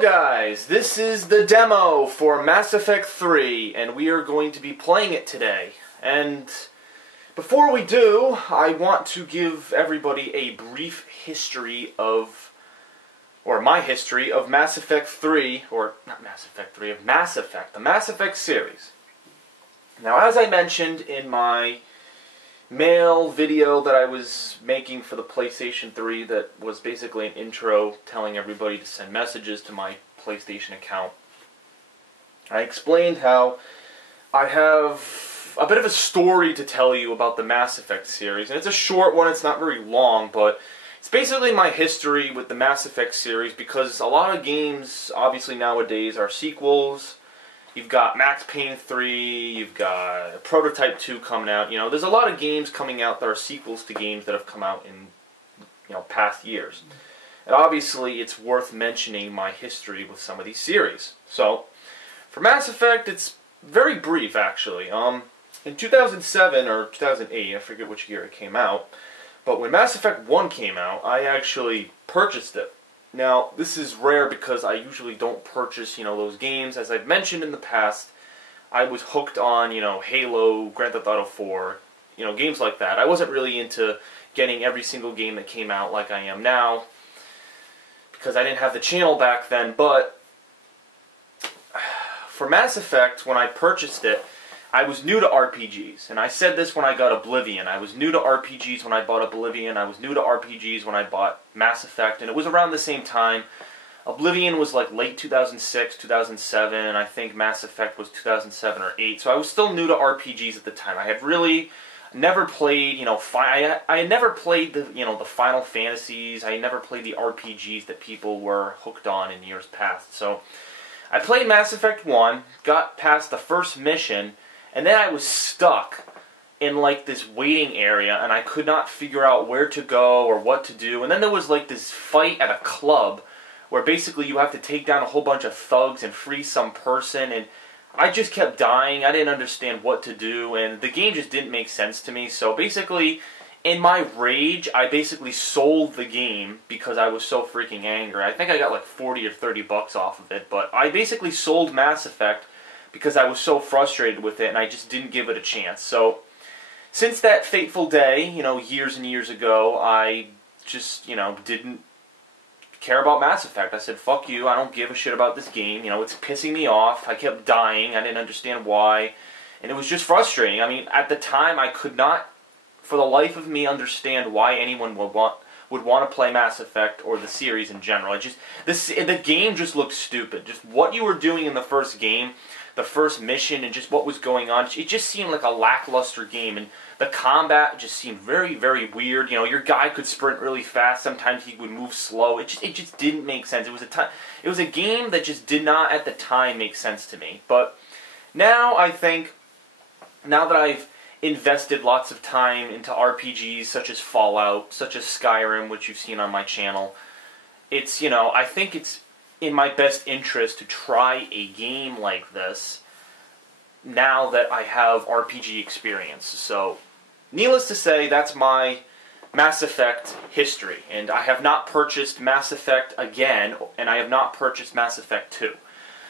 Hello guys, this is the demo for Mass Effect 3, and we are going to be playing it today. And before we do, I want to give everybody a brief history of, or my history of Mass Effect 3, or not Mass Effect 3, of Mass Effect, the Mass Effect series. Now, as I mentioned in my mail video that I was making for the PlayStation 3 that was basically an intro telling everybody to send messages to my PlayStation account, I explained how I have a bit of a story to tell you about the Mass Effect series. And it's a short one, it's not very long, but it's basically my history with the Mass Effect series because a lot of games, obviously nowadays, are sequels. You've got Max Payne 3, you've got Prototype 2 coming out. You know, there's a lot of games coming out that are sequels to games that have come out in, past years. And obviously, it's worth mentioning my history with some of these series. So, for Mass Effect, it's very brief, actually. In 2007 or 2008, I forget which year it came out, but when Mass Effect 1 came out, I actually purchased it. Now, this is rare because I usually don't purchase, those games. As I've mentioned in the past, I was hooked on, Halo, Grand Theft Auto 4, games like that. I wasn't really into getting every single game that came out like I am now, because I didn't have the channel back then. But for Mass Effect, when I purchased it, I was new to RPGs, and I said this when I got Oblivion. I was new to RPGs when I bought Oblivion. I was new to RPGs when I bought Mass Effect, and it was around the same time. Oblivion was like late 2006, 2007, and I think Mass Effect was 2007 or 8. So I was still new to RPGs at the time. I had really never played, I had never played the Final Fantasies. I had never played the RPGs that people were hooked on in years past. So I played Mass Effect 1, got past the first mission, and then I was stuck in like this waiting area, and I could not figure out where to go or what to do. And then there was like this fight at a club where basically you have to take down a whole bunch of thugs and free some person, and I just kept dying. I didn't understand what to do, and the game just didn't make sense to me. So basically, in my rage, I basically sold the game because I was so freaking angry. I think I got like 40 or 30 bucks off of it, but I basically sold Mass Effect because I was so frustrated with it and I just didn't give it a chance. So, since that fateful day, years and years ago, I just, didn't care about Mass Effect. I said, fuck you, I don't give a shit about this game, it's pissing me off. I kept dying, I didn't understand why, and it was just frustrating. I mean, at the time, I could not, for the life of me, understand why anyone would want to play Mass Effect or the series in general. The game just looked stupid. Just what you were doing in the first game, the first mission, and just what was going on, it just seemed like a lackluster game, and the combat just seemed very, very weird. Your guy could sprint really fast, sometimes he would move slow. It just didn't make sense. It was a game that just did not, at the time, make sense to me. But now, I think, now that I've invested lots of time into RPGs such as Fallout, such as Skyrim, which you've seen on my channel, it's, I think it's in my best interest to try a game like this now that I have RPG experience. So, needless to say, that's my Mass Effect history. And I have not purchased Mass Effect again, and I have not purchased Mass Effect 2.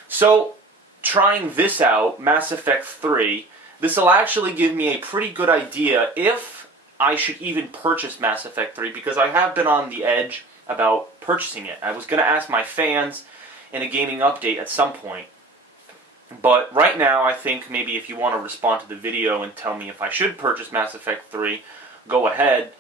So, trying this out, Mass Effect 3, this will actually give me a pretty good idea if I should even purchase Mass Effect 3, because I have been on the edge about purchasing it. I was going to ask my fans in a gaming update at some point. But right now, I think maybe if you want to respond to the video and tell me if I should purchase Mass Effect 3, go ahead.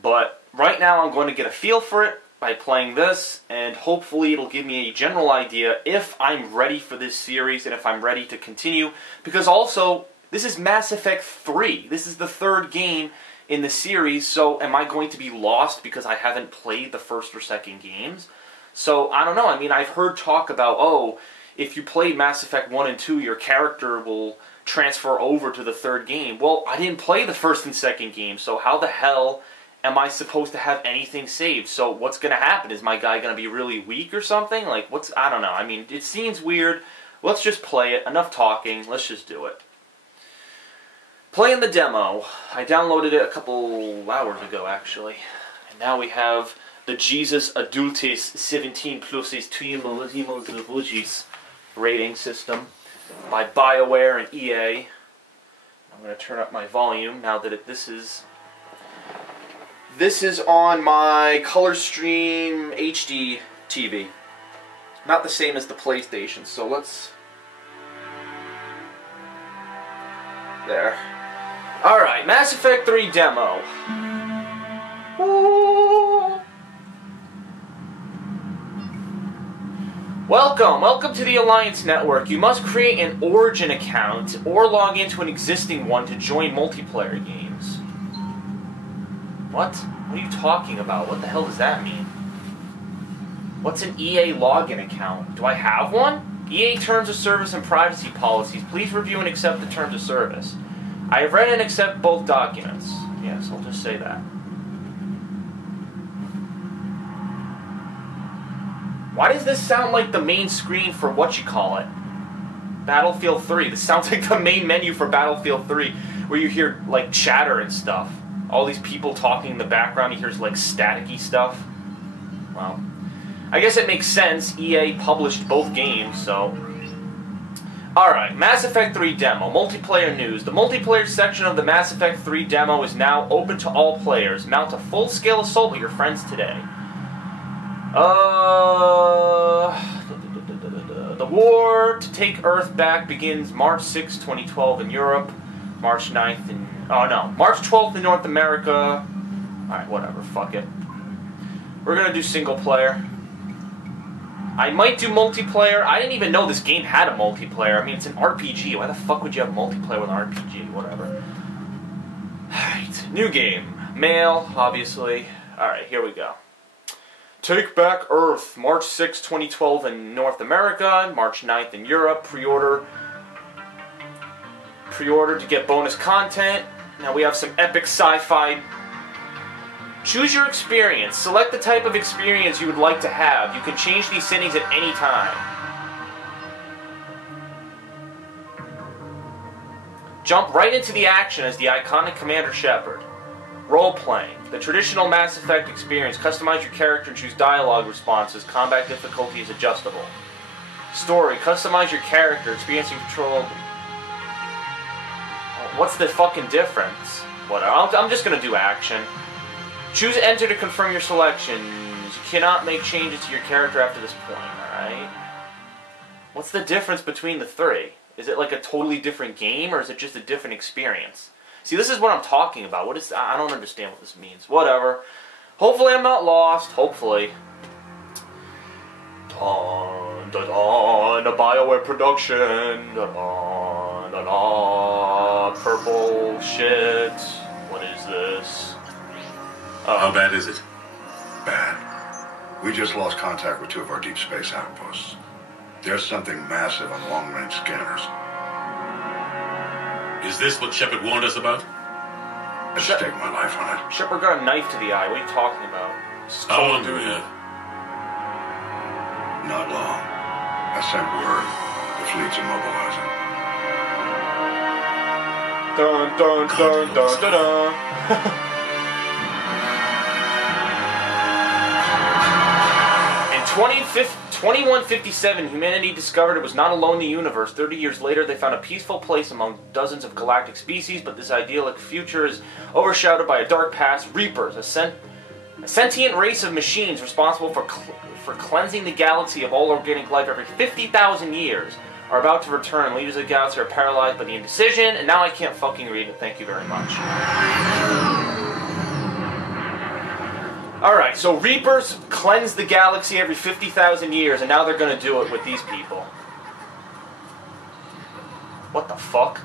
But right now, I'm going to get a feel for it by playing this, and hopefully it'll give me a general idea if I'm ready for this series and if I'm ready to continue. Because also, this is Mass Effect 3. This is the third game in the series, so am I going to be lost because I haven't played the first or second games? So, I don't know. I mean, I've heard talk about, oh, if you play Mass Effect 1 and 2, your character will transfer over to the third game. Well, I didn't play the first and second game, so how the hell am I supposed to have anything saved? So what's going to happen? Is my guy going to be really weak or something? Like, I don't know. I mean, it seems weird. Let's just play it. Enough talking. Let's just do it. Playing the demo. I downloaded it a couple hours ago, actually. And now we have the Jesus Adultis 17 Pluses Tuimos rating system by BioWare and EA. I'm going to turn up my volume now that this is on my Color Stream HD TV. Not the same as the PlayStation, so let's... There. Alright, Mass Effect 3 demo. Ooh. Welcome to the Alliance Network. You must create an Origin account or log into an existing one to join multiplayer games. What? What are you talking about? What the hell does that mean? What's an EA login account? Do I have one? EA Terms of Service and Privacy Policies. Please review and accept the Terms of Service. I have read and accept both documents. Yes, I'll just say that. Why does this sound like the main screen for whatchamacallit? Battlefield 3. This sounds like the main menu for Battlefield 3, where you hear, like, chatter and stuff. All these people talking in the background, you hear, like, staticky stuff. Well, I guess it makes sense. EA published both games, so... Alright, Mass Effect 3 demo. Multiplayer news. The multiplayer section of the Mass Effect 3 demo is now open to all players. Mount a full-scale assault with your friends today. The war to take Earth back begins March 6, 2012 in Europe. March 9th in... Oh, no. March 12th in North America. Alright, whatever. Fuck it. We're gonna do single player. I might do multiplayer. I didn't even know this game had a multiplayer. I mean, it's an RPG. Why the fuck would you have multiplayer with an RPG? Whatever. Alright. New game. Male, obviously. Alright, here we go. Take Back Earth. March 6, 2012 in North America. March 9th in Europe. Pre-order to get bonus content. Now we have some epic sci-fi. Choose your experience. Select the type of experience you would like to have. You can change these settings at any time. Jump right into the action as the iconic Commander Shepard. Role-playing. The traditional Mass Effect experience. Customize your character and choose dialogue responses. Combat difficulty is adjustable. Story. Customize your character. Experience and control. What's the fucking difference? Whatever. I'm just gonna do action. Choose enter to confirm your selections. You cannot make changes to your character after this point, alright? What's the difference between the three? Is it like a totally different game, or is it just a different experience? See, this is what I'm talking about. What is... I don't understand what this means. Whatever. Hopefully I'm not lost. Hopefully. Dun, dun, dun, a BioWare production. Dun, dun, dun, dun, purple shit. What is this? How bad is it? Bad. We just lost contact with 2 of our deep space outposts. There's something massive on long-range scanners. Is this what Shepard warned us about? I'd stake my life on it. Shepard got a knife to the eye. What are you talking about? How long do we have? Not long. I sent word. The fleet's immobilizing. Dun dun dun dun dun dun. In 2157, humanity discovered it was not alone in the universe. 30 years later, they found a peaceful place among dozens of galactic species, but this idyllic future is overshadowed by a dark past. Reapers, a sentient race of machines responsible for cleansing the galaxy of all organic life every 50,000 years, are about to return. Leaders of the galaxy are paralyzed by the indecision, and now I can't fucking read it. Thank you very much. Alright, so Reapers cleanse the galaxy every 50,000 years, and now they're gonna do it with these people. What the fuck?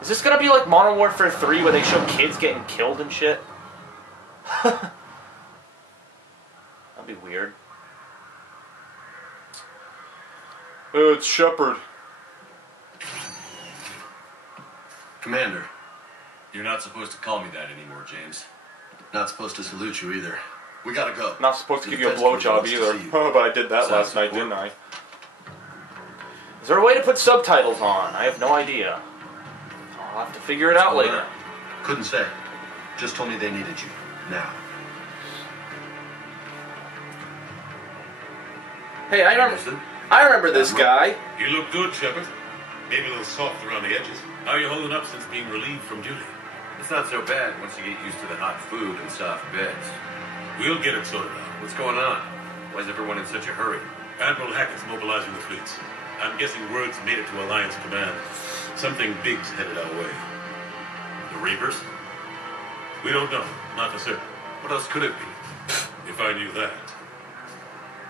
Is this gonna be like Modern Warfare 3 where they show kids getting killed and shit? That'd be weird. It's Shepard. Commander, you're not supposed to call me that anymore, James. Not supposed to salute you either. We gotta go. Not supposed to give you a blowjob either. But I did that last night, didn't I? Is there a way to put subtitles on? I have no idea. I'll have to figure it out later. Couldn't say. Just told me they needed you. Now. Hey, I remember this guy. You look good, Shepard. Maybe a little soft around the edges. How are you holding up since being relieved from duty? It's not so bad once you get used to the hot food and soft beds. We'll get it sorted out. What's going on? Why is everyone in such a hurry? Admiral Hackett's mobilizing the fleets. I'm guessing word's made it to Alliance Command. Something big's headed our way. The Reapers? We don't know. Not for certain. What else could it be? If I knew that.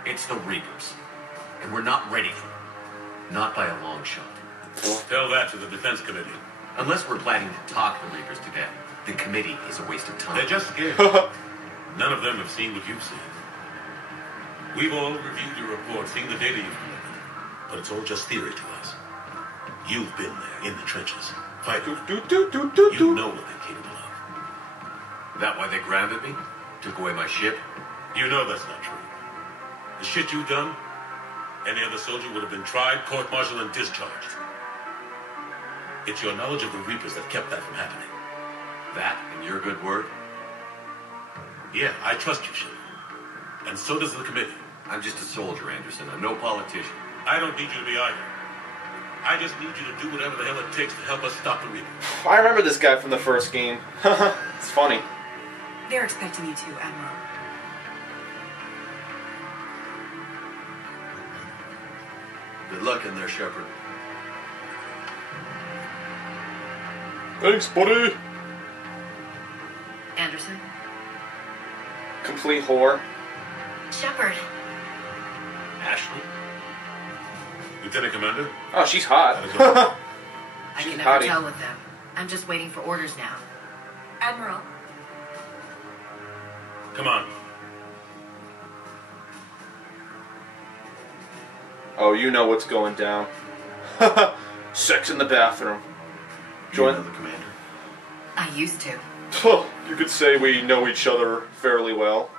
It's the Reapers. And we're not ready for them. Not by a long shot. Tell that to the Defense Committee. Unless we're planning to talk the Reapers to death, the committee is a waste of time. They're just scared. None of them have seen what you've seen. We've all reviewed your report, seen the data you've collected. But it's all just theory to us. You've been there, in the trenches. Fighting. You know what they're capable of. That why they grounded me? Took away my ship? You know that's not true. The shit you've done, any other soldier would have been tried, court-martialed, and discharged. It's your knowledge of the Reapers that kept that from happening. That and your good word? Yeah, I trust you, Shepard. And so does the committee. I'm just a soldier, Anderson. I'm no politician. I don't need you to be either. I just need you to do whatever the hell it takes to help us stop the Reapers. I remember this guy from the first game. It's funny. They're expecting you to, Admiral. Good luck in there, Shepard. Thanks, buddy. Anderson? Complete whore. Shepard. Ashley? Lieutenant Commander? Oh, she's hot. I can never hottie. tell with them. I'm just waiting for orders now. Admiral. Come on. Oh, you know what's going down. Sex in the bathroom. You know the commander. I used to. You could say we know each other fairly well.